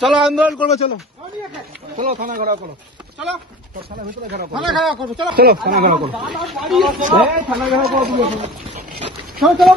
চলো আন্দোলন করবে, চলো চলো থানা ঘেরাও করো, চলো থানা ভিতরে ঘেরাও করো, থানা ঘেরাও করো, চলো চলো থানা ঘেরাও করো, থানা ঘেরাও করো, চলো চলো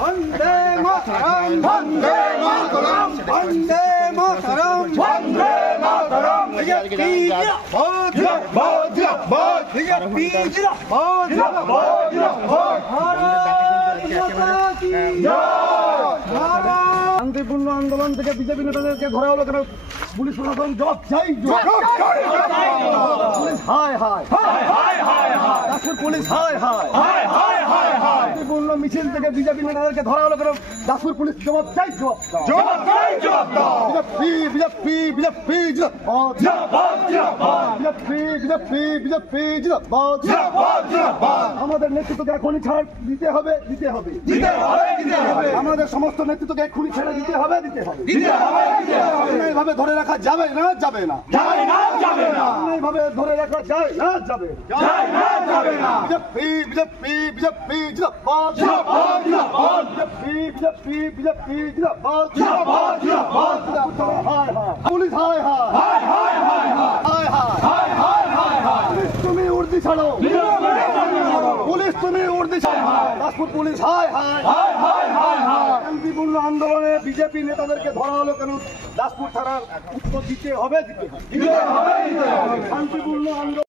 বন্দে মাতরম, বন্দে মাতরম, বন্দে মাতরম, বন্দে মাতরম। বিজেপি জিন্দাবাদ, জিন্দাবাদ, জিন্দাবাদ। বিজেপি জিন্দাবাদ, জিন্দাবাদ, জিন্দাবাদ। শান্তিপূর্ণ আন্দোলন থেকে বিজেপি নেতাদেরকে ধরা হলো কেন? পুলিশ প্রশাসন জবাব চাই। পুলিশ হায় হায়, দাসপুর পুলিশ হায় হায়, শান্তিপূর্ণ মিছিল থেকে বিজেপি নেতাদেরকে ধরা হলো কেন? দাসপুর পুলিশ জবাব চাই, জবাব চাই। বিজেপি বিজেপি বিজেপি জিন্দাবাদ, জিন্দাবাদ, বিজেপি বিজেপি বিজেপি জিন্দাবাদ, জিন্দাবাদ, জিন্দাবাদ। আমাদের নেতৃত্বকে এখনই ছাড় দিতে হবে, দিতে হবে, দিতে হবে, দিতে হবে। আমাদের সমস্ত নেতৃত্বকে এখনই ছেড়ে দিতে হবে, দিতে হবে, দিতে হবে, দিতে হবে। এইভাবে ধরে রাখা যাবে না, যাবে না, যাবে না, যাবে না। এইভাবে ধরে রাখা যায় না, যাবে যায় না, যাবে না। বিজেপি বিজেপি বিজেপি জিন্দাবাদ, জিন্দাবাদ, জিন্দাবাদ। বিজেপি বিজেপি বিজেপি জিন্দাবাদ, জিন্দাবাদ, জিন্দাবাদ। হায় হায় পুলিশ, হায় হায়, হায় হায়, হায় হায়, হায় হায়, হায় হায়। পুলিশ তুমি উর্দি ছাড়ো, পুলিশ তুমি উর্দি ছাড়ো। দাসপুর পুলিশ হায় হায়, হায় হায়, হায় হায়। শান্তিপূর্ণ আন্দোলনে বিজেপি নেতাদেরকে ধরা হলো কেন? দাসপুর থানার উত্তর দিতে হবে, দিতে হবে, দিতে হবে, দিতে হবে। শান্তিপূর্ণ আন্দোলন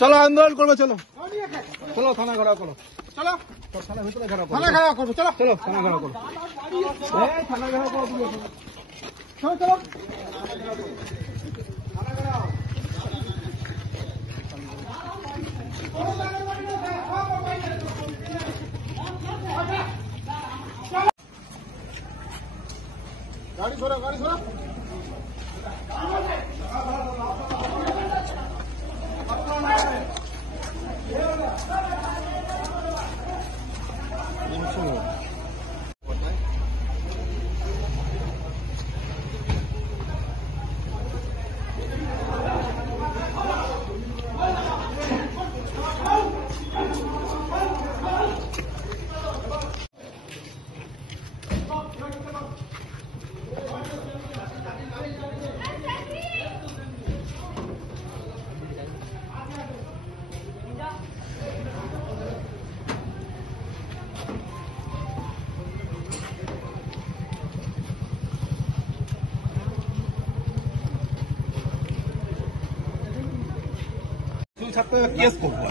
চলো আন্দোলন করবে, চলো চলো থানা ঘেরাও করো, চলো থানা ভিতরে ঘেরাও করো, থানা ঘেরাও করো, চলো চলো থানা ঘেরাও করো, থানা ঘেরাও করো, চলো চলো গাড়ি সরা, গাড়ি সরা। ছাড়তে কেস করবো।